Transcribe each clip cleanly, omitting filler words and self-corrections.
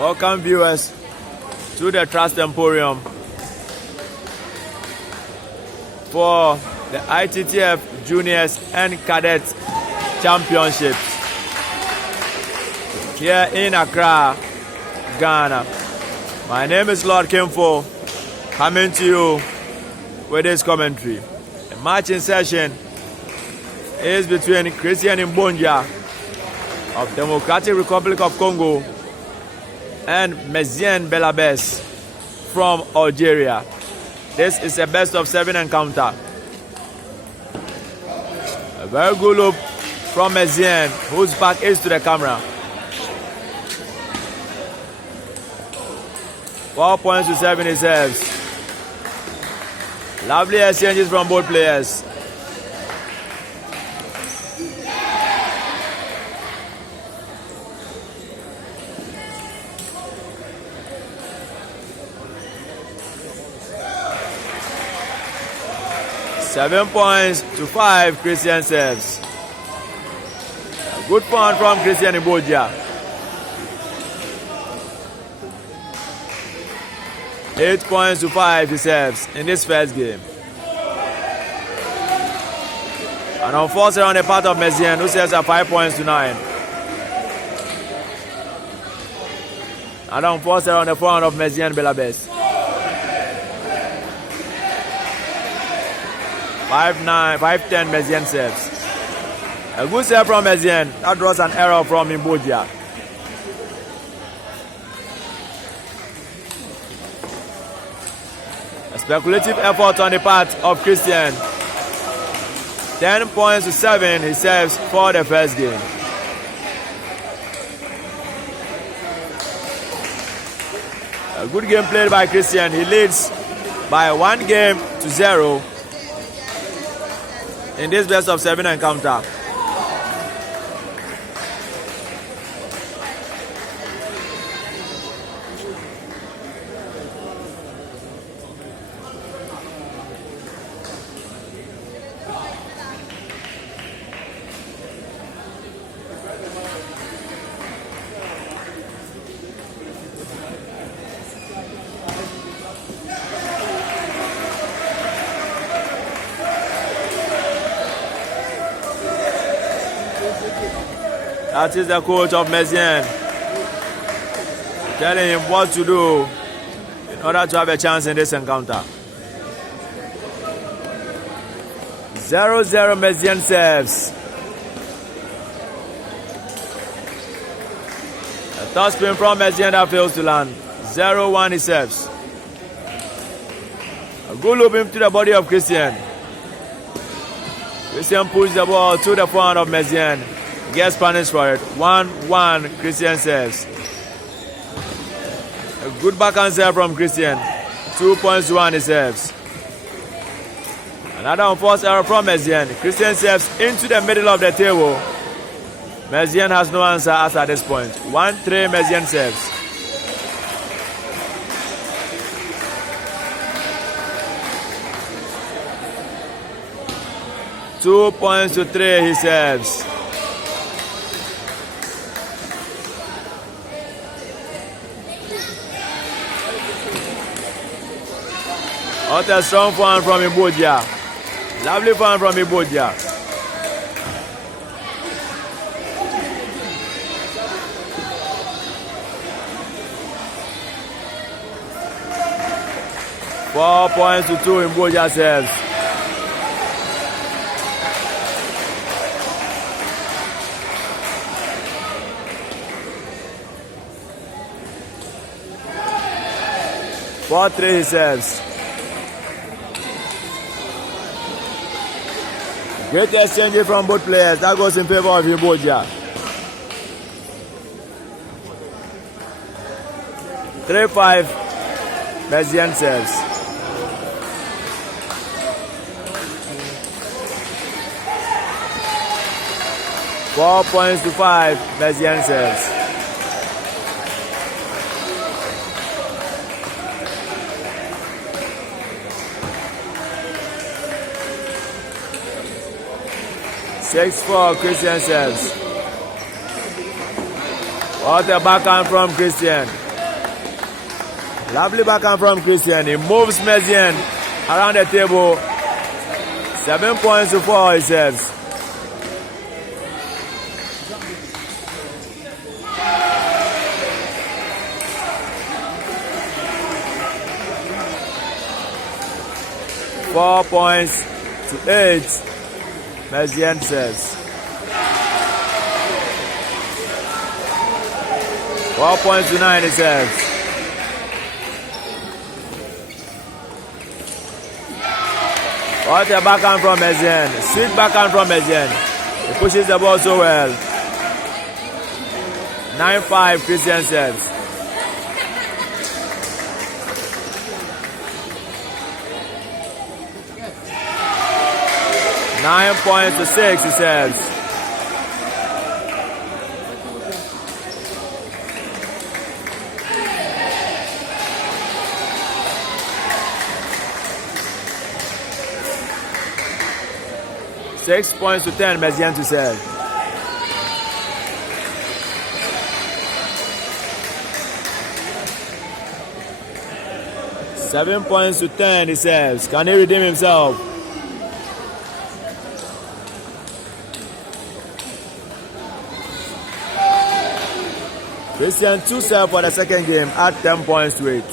Welcome viewers to the Trust Emporium for the ITTF Juniors and Cadets Championships here in Accra, Ghana. My name is Lord Kimfo, coming to you with this commentary. The match in session is between Christian MBONGIA of Democratic Republic of Congo and Meziane BELABBAS from Algeria. This is a best of 7 encounter. A very good look from Meziane, whose back is to the camera. 4 points to 7 he serves. Lovely exchanges from both players. Seven points to 5, Christian serves. A good point from Christian MBONGIA. 8 points to 5 he serves in this first game. And unfortunately on the part of Meziane, who serves at 5 points to 9. And unfortunately on the front of Meziane BELABBAS. 5-10 Meziane serves. A good serve from Meziane. That was an error from MBONGIA. A speculative effort on the part of Christian. 10 points to 7 he serves for the first game. A good game played by Christian. He leads by 1 game to 0 in this best of 7 encounter. That is the coach of Meziane telling him what to do in order to have a chance in this encounter. 0-0 Meziane serves. A toss spin from Meziane that fails to land. 0-1 he serves. A good loop into the body of Christian. Christian pushes the ball to the front of Meziane. Gets punished for it. 1-1 Christian serves. A good backhand serve from Christian. 2 points to 1 he serves. Another unforced error from Meziane. Christian serves into the middle of the table. Meziane has no answer as at this point. 1-3 Meziane serves. Two points to 3 he serves. What a strong fan from MBONGIA. Lovely fan from MBONGIA. Four points to 2 MBONGIA serves. Four 3 he serves. Great exchange from both players. That goes in favor of MBONGIA. 3-5 Meziane serves. Four points to 5 Meziane serves. Six for Christian serves. What a backhand from Christian. Lovely backhand from Christian. He moves Meziane around the table. 7 points to 4, he serves. Four points to 8, Meziane says. 4 points to 9, he says. What a backhand from Meziane. Sweet backhand from Meziane. He pushes the ball so well. 9-5, Christian serves. Nine points to 6, he serves. Six points to 10, Meziane to serve. Seven points to 10, he serves. Can he redeem himself? Christian 2-serve for the second game at 10 points to 8.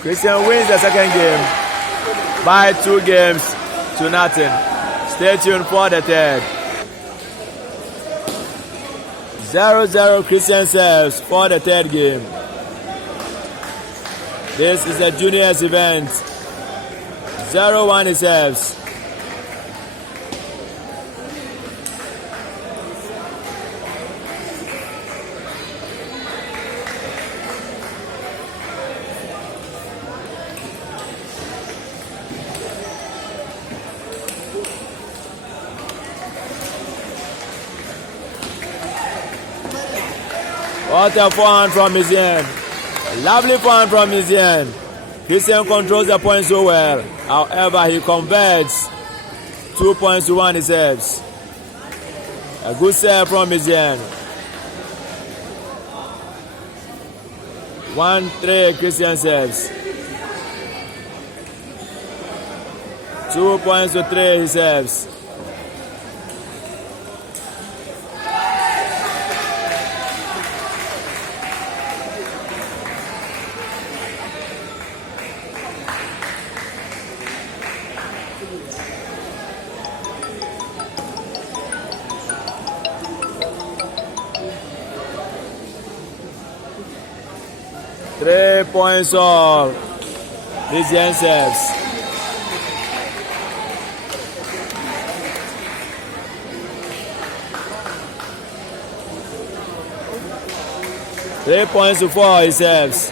Christian wins the second game by 2 games to nothing. Stay tuned for the third. 0-0 Christian serves for the third game. This is a juniors event. 0-1 he serves. What a forehand from Meziane. Lovely forehand from Meziane. Christian controls the point so well. However, he converts. 2 points to 1 he serves. A good serve from Meziane. 1-3 Christian serves. 2 points to 3 he serves. Three points all. Meziane serves. Three points to 4, he serves.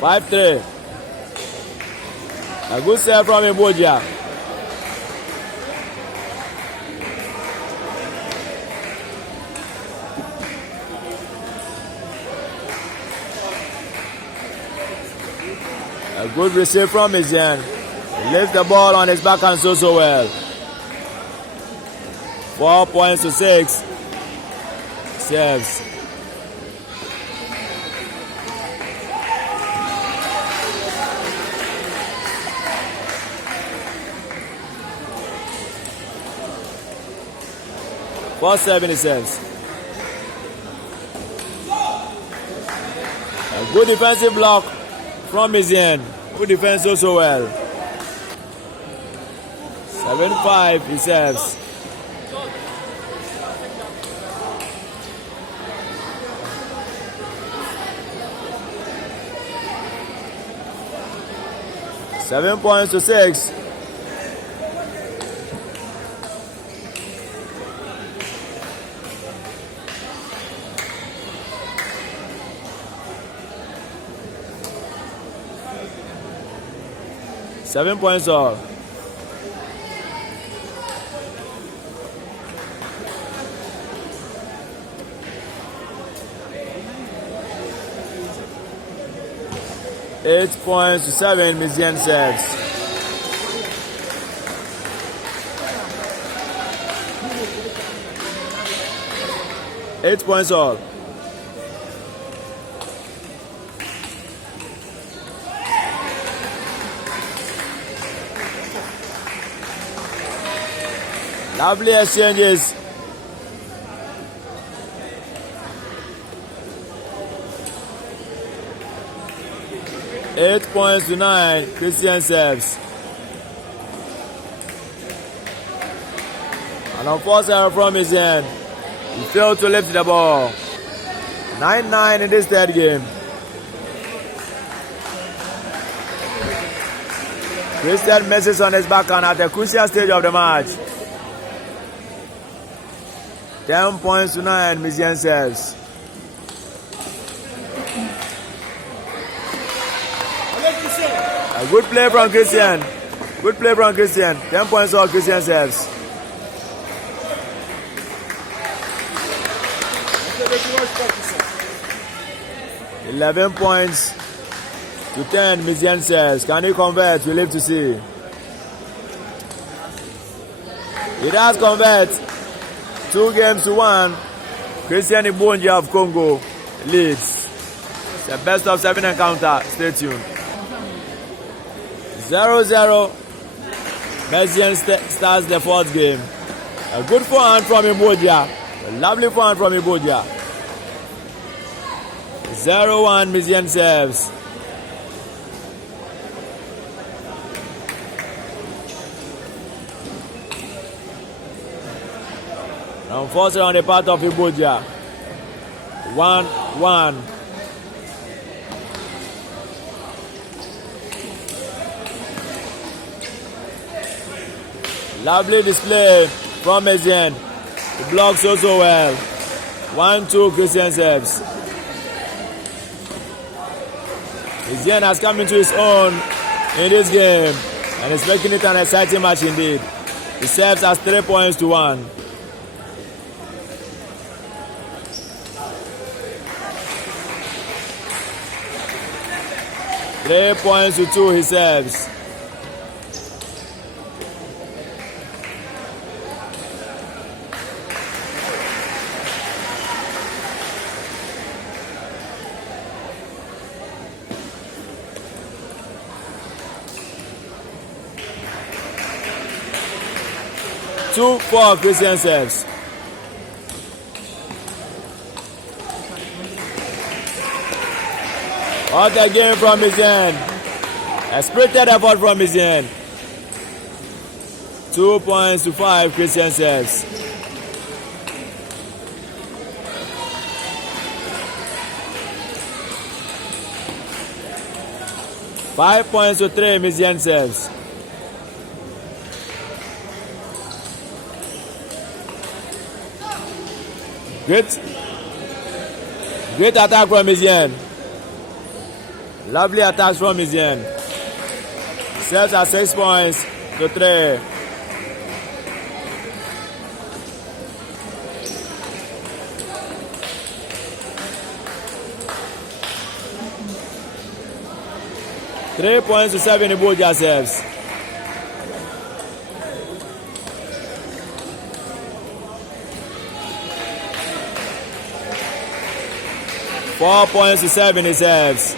Five-3. A good serve from MBONGIA. A good receive from Meziane. He lifts the ball on his backhand so well. 4 points to 6. Serves. For 7 serves. A good defensive block from Meziane, who defends so well. 7-5 he serves. Seven points to 6. Seven points all. 8 points to 7, Meziane serves. Eight points all. Lovely exchanges. Eight points to 9, Christian serves. An unforced error from Meziane. He failed to lift the ball. 9-9 in this third game. Christian messes on his backhand at a crucial stage of the match. 10 points to 9, Meziane serves. A good play from Christian. Good play from Christian. 10 points all, Christian serves. $11 points to 10, Meziane serves. Can he convert? We live to see. He does convert. 2 games to 1. Christian MBONGIA of Congo leads. It's a best of 7 encounter. Stay tuned. 0-0. Meziane starts the 4th game. A good forehand from MBONGIA. A lovely forehand from MBONGIA. 0-1, Meziane serves. Unforced on the part of MBONGIA. 1-1. Lovely display from Meziane. He blocks also well. 1-2, Christian serves. Meziane has come into his own in this game and is making it an exciting match indeed. He serves as 3 points to 1. Three points to 2, he serves. Two, 4, Christian serves. What a game from Meziane. A spirited effort from Meziane. 2 points to 5, Christian serves. Five points to 3, Meziane serves. Great attack from Meziane. Lovely attacks from Meziane. Serves at 6 points to 3. Three points to 7, MBONGIA serves. Four points to 7, he serves.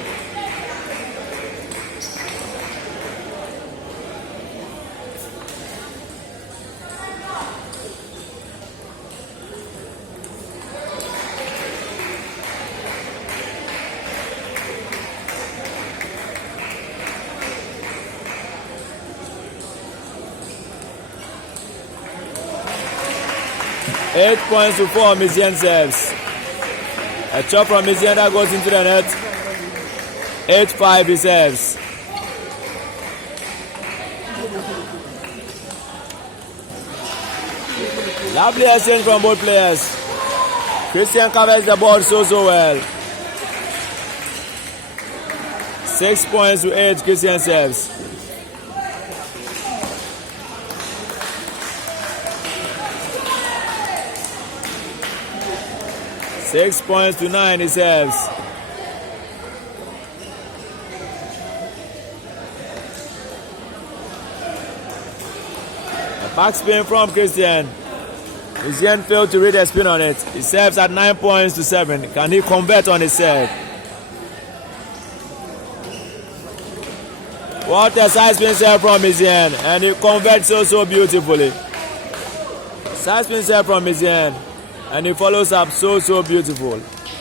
Eight points to 4, Meziane serves. A chop from Meziane that goes into the net. 8-5, he serves. Lovely exchange from both players. Christian covers the ball so well. 6 points to 8, Christian serves. $6 points to 9, he serves. Backspin from Christian. Meziane failed to read the spin on it. He serves at 9 points to 7. Can he convert on his serve? What a side spin serve from Meziane, and he converts so beautifully. Side spin serve from Meziane, and he follows up so beautiful.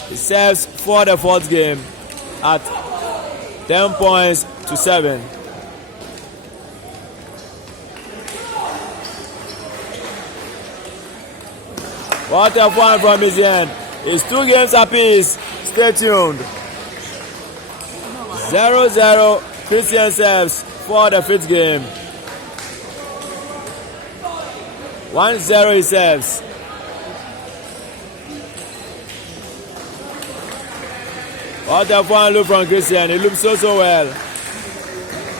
He serves for the fourth game at 10 points to 7. What a point from Meziane. It's 2 games apiece. Stay tuned. 0-0. Christian serves for the 5th game. 1-0 he serves. What a fine look from Christian. He looks so well.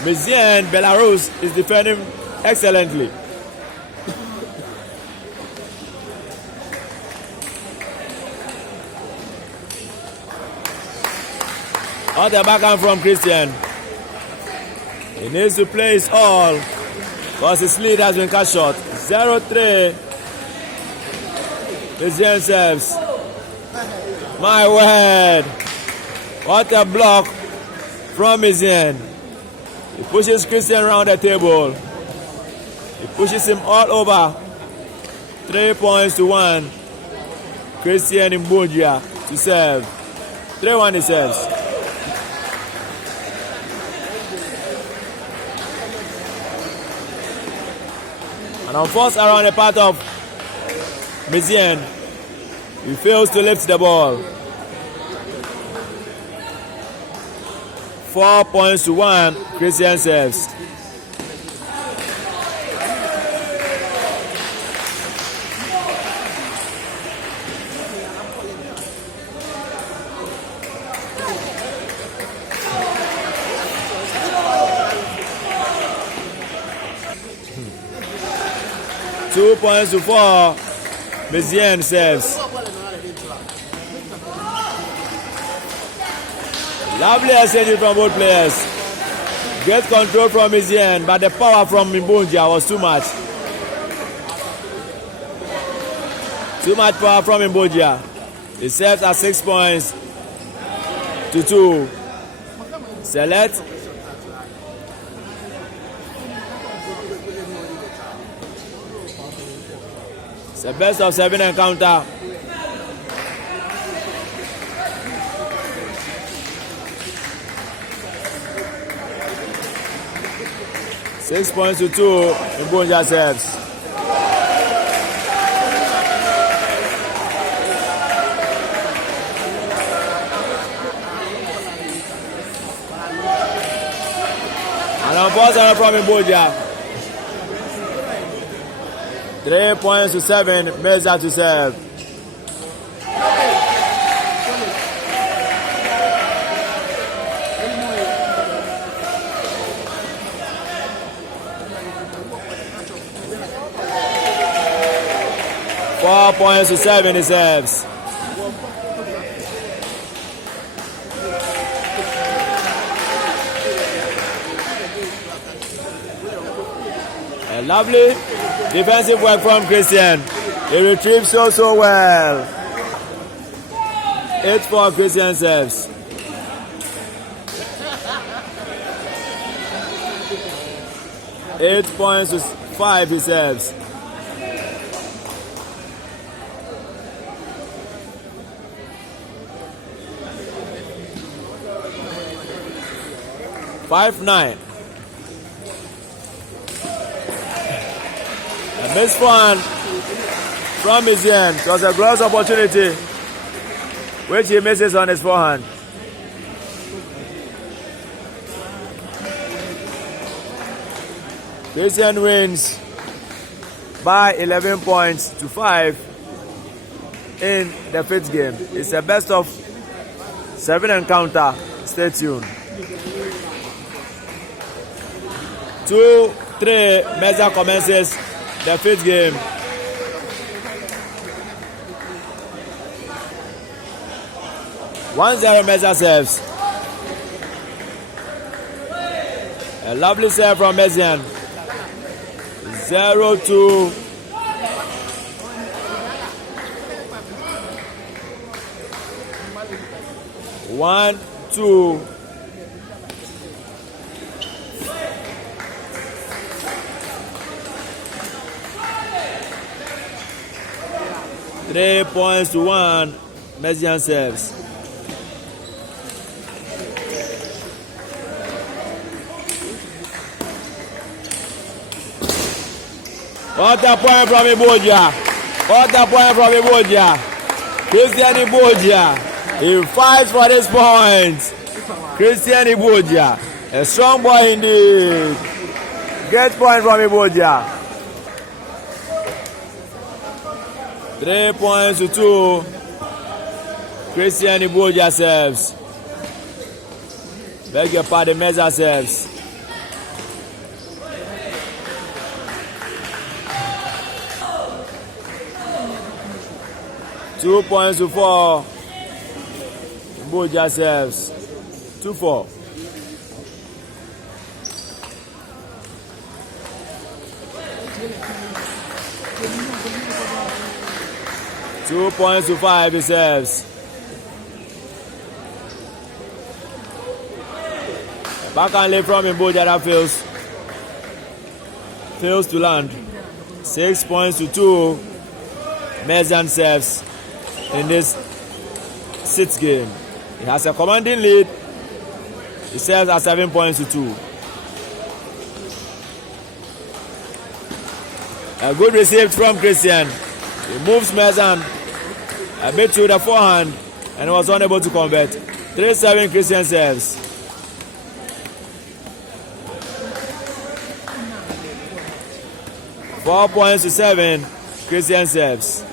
Meziane, Belarus, is defending excellently. What a backhand from Christian. He needs to play his all because his lead has been cut short. 0-3. Meziane serves. My word. What a block from Meziane. He pushes Christian around the table. He pushes him all over. 3 points to 1. Christian MBONGIA to serve. 3-1 he serves. And on force around the part of Meziane, he fails to lift the ball. 4 points to 1, Christian serves. Two points to 4, Meziane serves. Lovely exchange from both players. Great control from Meziane, but the power from MBONGIA was too much. Too much power from MBONGIA. He serves at 6 points to 2. Select. It's a best of 7 encounter. Six points to 2, MBONGIA serves. And on board from MBONGIA. 3 points to 7, Meziane to serve. Four points to 7, he serves. A lovely defensive work from Christian. He retrieves so well. 8-4, Christian serves. Eight points to 5, he serves. Five-9. A missed one from Meziane. It was a glorious opportunity, which he misses on his forehand. Christian wins by 11 points to 5 in the 5th game. It's a best of 7 encounter. Stay tuned. 2-3, Meziane commences the 5th game. (1-0) Meziane serves. A lovely serve from Meziane. 0-2. One, two. Three points to one. Meziane serves. What a point from MBONGIA. What a point from MBONGIA. Christian MBONGIA. He fights for this point. Christian MBONGIA. A strong boy indeed. Great point from MBONGIA. 3 points to 2. Christian MBONGIA serves. Beg your pardon, Meza serves. Two points to 4. MBONGIA serves. 2-4. Two points to 5. He serves. Backhand lay from MBONGIA that fails to land. 6 points to 2. Meziane serves in this 6th game. He has a commanding lead. He serves at 7 points to 2. A good receive from Christian. He moves Meziane a bit to the forehand and was unable to convert. 3-7 Christian serves. Four points to 7 Christian serves.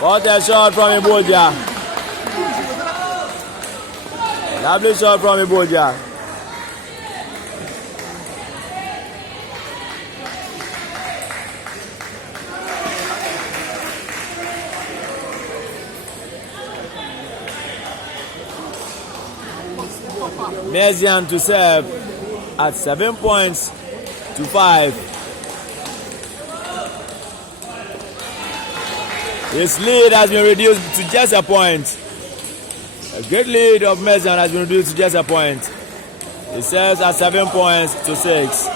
What a shot from MBONGIA. Lovely shot from MBONGIA. Meziane to serve at 7 points to 5. His lead has been reduced to just a point. A great lead of Meziane has been reduced to just a point. He serves at 7 points to 6.